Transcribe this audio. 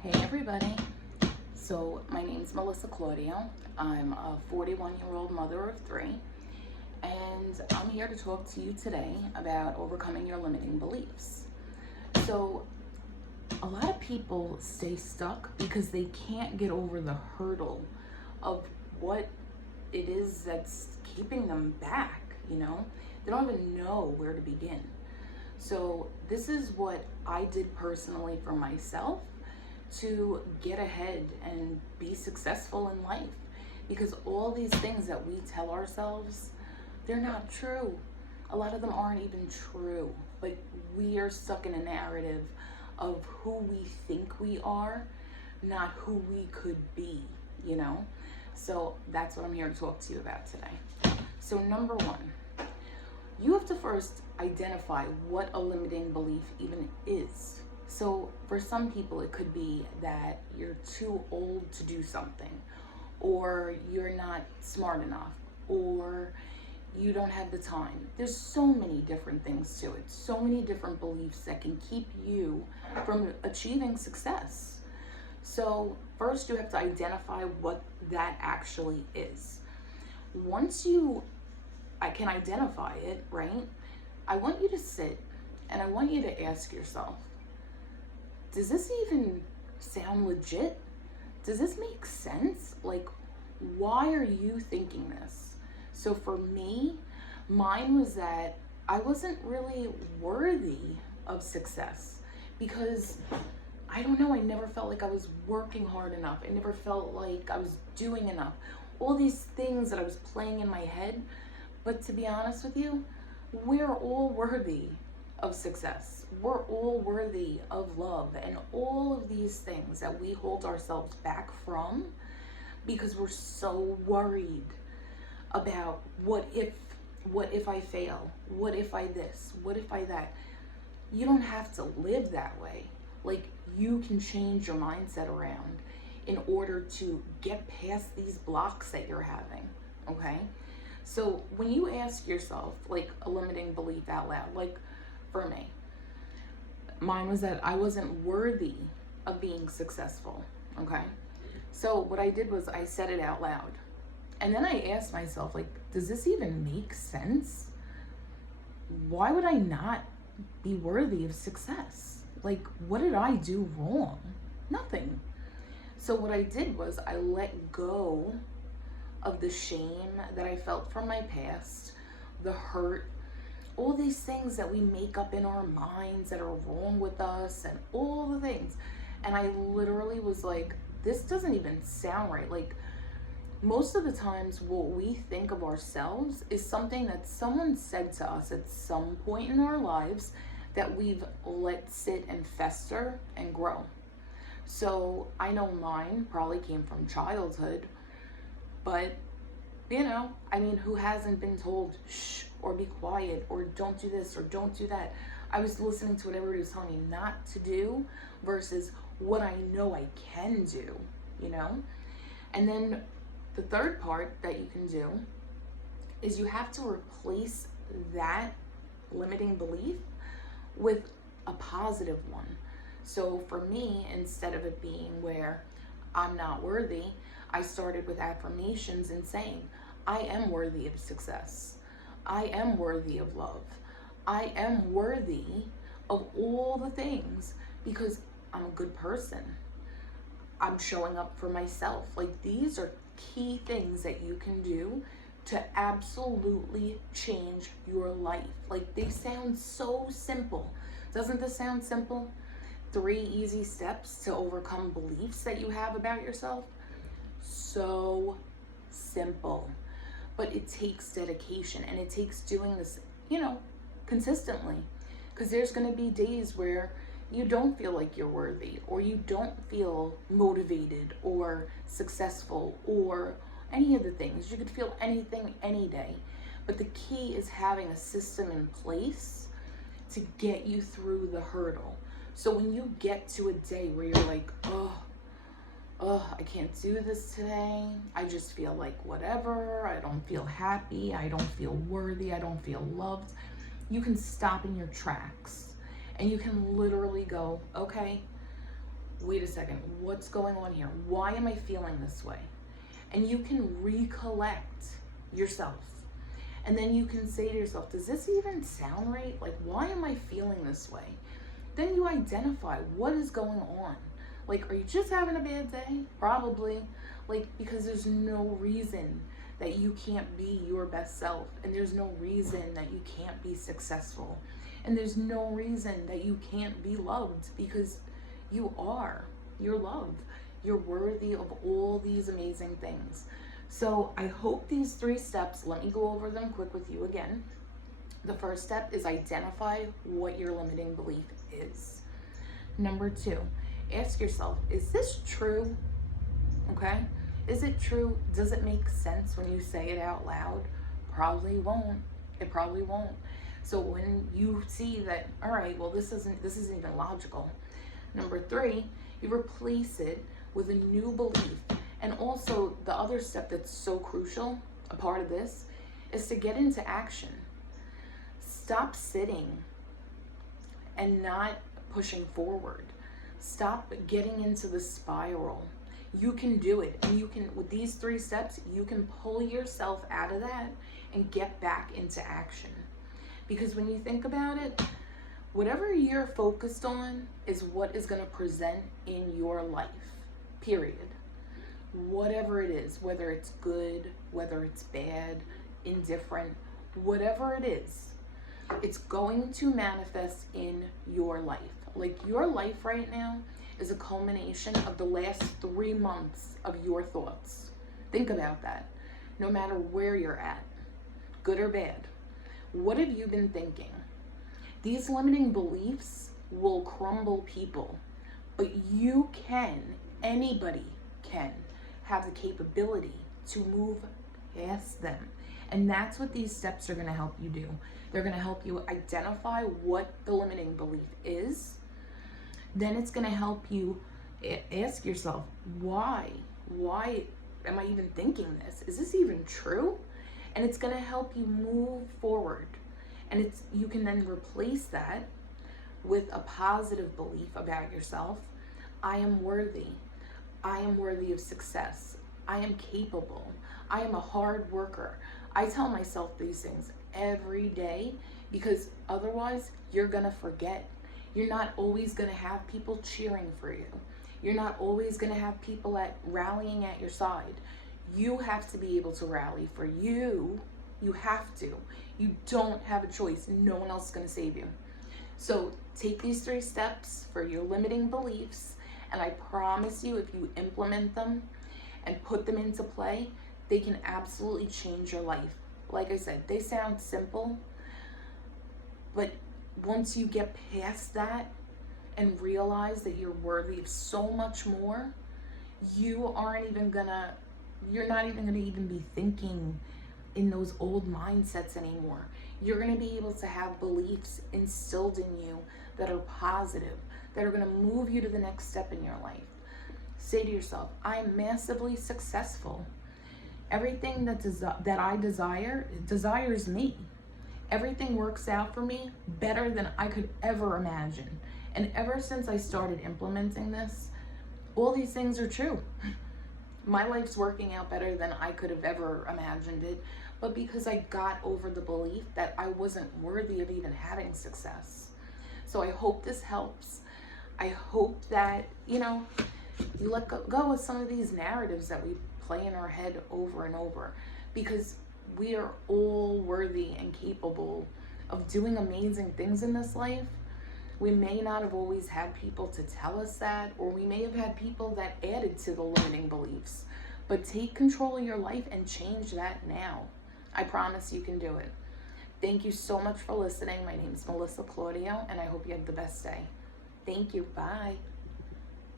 Hey everybody. So my name's Melissa Claudio. I'm a 41-year-old mother of three, and I'm here to talk to you today about overcoming your limiting beliefs. So a lot of people stay stuck because they can't get over the hurdle of what it is that's keeping them back, They don't even know where to begin. So this is what I did personally for myself to get ahead and be successful in life, because all these things that we tell ourselves, they're not true. A lot of them aren't even true, but we are stuck in a narrative of who we think we are, not who we could be, you know? So that's what I'm here to talk to you about today. So number one, you have to first identify what a limiting belief even is. So for some people, it could be that you're too old to do something, or you're not smart enough, or you don't have the time. There's so many different things to it, so many different beliefs that can keep you from achieving success. So first you have to identify what that actually is. Once I can identify it, right? I want you to sit and I want you to ask yourself, does this even sound legit? Does this make sense? Like, why are you thinking this? So for me, mine was that I wasn't really worthy of success because I don't know, I never felt like I was working hard enough. I never felt like I was doing enough. All these things that I was playing in my head. But to be honest with you, we're all worthy of success. We're all worthy of love, and all of these things that we hold ourselves back from because we're so worried about what if I fail? What if I this? What if I that? You don't have to live that way. Like, you can change your mindset around in order to get past these blocks that you're having, okay? So when you ask yourself like a limiting belief out loud, like for me, mine was that I wasn't worthy of being successful, okay? So what I did was I said it out loud. And then I asked myself, like, does this even make sense? Why would I not be worthy of success? Like, what did I do wrong? Nothing. So what I did was I let go of the shame that I felt from my past, the hurt, all these things that we make up in our minds that are wrong with us, and all the things. And I literally was like, this doesn't even sound right. Like, most of the times what we think of ourselves is something that someone said to us at some point in our lives that we've let sit and fester and grow. So I know mine probably came from childhood, but who hasn't been told shh or be quiet or don't do this or don't do that? I was listening to what everybody was telling me not to do versus what I know I can do, you know? And then the third part that you can do is you have to replace that limiting belief with a positive one. So for me, instead of it being where I'm not worthy, I started with affirmations and saying, I am worthy of success. I am worthy of love. I am worthy of all the things because I'm a good person. I'm showing up for myself. Like, these are key things that you can do to absolutely change your life. Like, they sound so simple. Doesn't this sound simple? 3 easy steps to overcome beliefs that you have about yourself. So simple, but it takes dedication, and it takes doing this, consistently, because there's going to be days where you don't feel like you're worthy, or you don't feel motivated or successful or any of the things. You could feel anything any day, but the key is having a system in place to get you through the hurdle. So when you get to a day where you're like, I can't do this today, I just feel like whatever, I don't feel happy, I don't feel worthy, I don't feel loved, you can stop in your tracks and you can literally go, okay, wait a second, what's going on here? Why am I feeling this way? And you can recollect yourself. And then you can say to yourself, does this even sound right? Like, why am I feeling this way? Then you identify what is going on. Like, are you just having a bad day? Probably. Like, because there's no reason that you can't be your best self. And there's no reason that you can't be successful. And there's no reason that you can't be loved, because you are. You're loved. You're worthy of all these amazing things. So I hope these 3 steps, let me go over them quick with you again. The first step is identify what your limiting belief is. Number 2, ask yourself, is this true? Okay? Is it true? Does it make sense when you say it out loud? Probably won't. It probably won't. So when you see that, all right, well, this isn't even logical. Number 3, you replace it with a new belief. And also, the other step that's so crucial, a part of this, is to get into action. Stop sitting and not pushing forward. Stop getting into the spiral. You can do it. And you can, with these 3 steps, you can pull yourself out of that and get back into action. Because when you think about it, whatever you're focused on is what is going to present in your life, period. Whatever it is, whether it's good, whether it's bad, indifferent, whatever it is, it's going to manifest in your life. Like, your life right now is a culmination of the last 3 months of your thoughts. Think about that. No matter where you're at, good or bad, what have you been thinking? These limiting beliefs will crumble people, but you can, anybody can, have the capability to move past them. And that's what these steps are going to help you do. They're going to help you identify what the limiting belief is. Then it's going to help you ask yourself, why? Why am I even thinking this? Is this even true? And it's going to help you move forward. And you can then replace that with a positive belief about yourself. I am worthy. I am worthy of success. I am capable. I am a hard worker. I tell myself these things every day, because otherwise you're going to forget. You're not always going to have people cheering for you. You're not always going to have people rallying at your side. You have to be able to rally for you. You have to. You don't have a choice. No one else is going to save you. So take these 3 steps for your limiting beliefs, and I promise you, if you implement them and put them into play, they can absolutely change your life. Like I said, they sound simple, but once you get past that and realize that you're worthy of so much more, you're not even gonna even be thinking in those old mindsets anymore. You're gonna be able to have beliefs instilled in you that are positive, that are gonna move you to the next step in your life. Say to yourself, I'm massively successful. Everything that I desires me. Everything works out for me better than I could ever imagine. And ever since I started implementing this, all these things are true. My life's working out better than I could have ever imagined it, but because I got over the belief that I wasn't worthy of even having success. So I hope this helps. I hope that, you let go of some of these narratives that we play in our head over and over, because we are all worthy and capable of doing amazing things in this life. We may not have always had people to tell us that, or we may have had people that added to the limiting beliefs. But take control of your life and change that now. I promise you can do it. Thank you so much for listening. My name is Melissa Claudio, and I hope you have the best day. Thank you. Bye.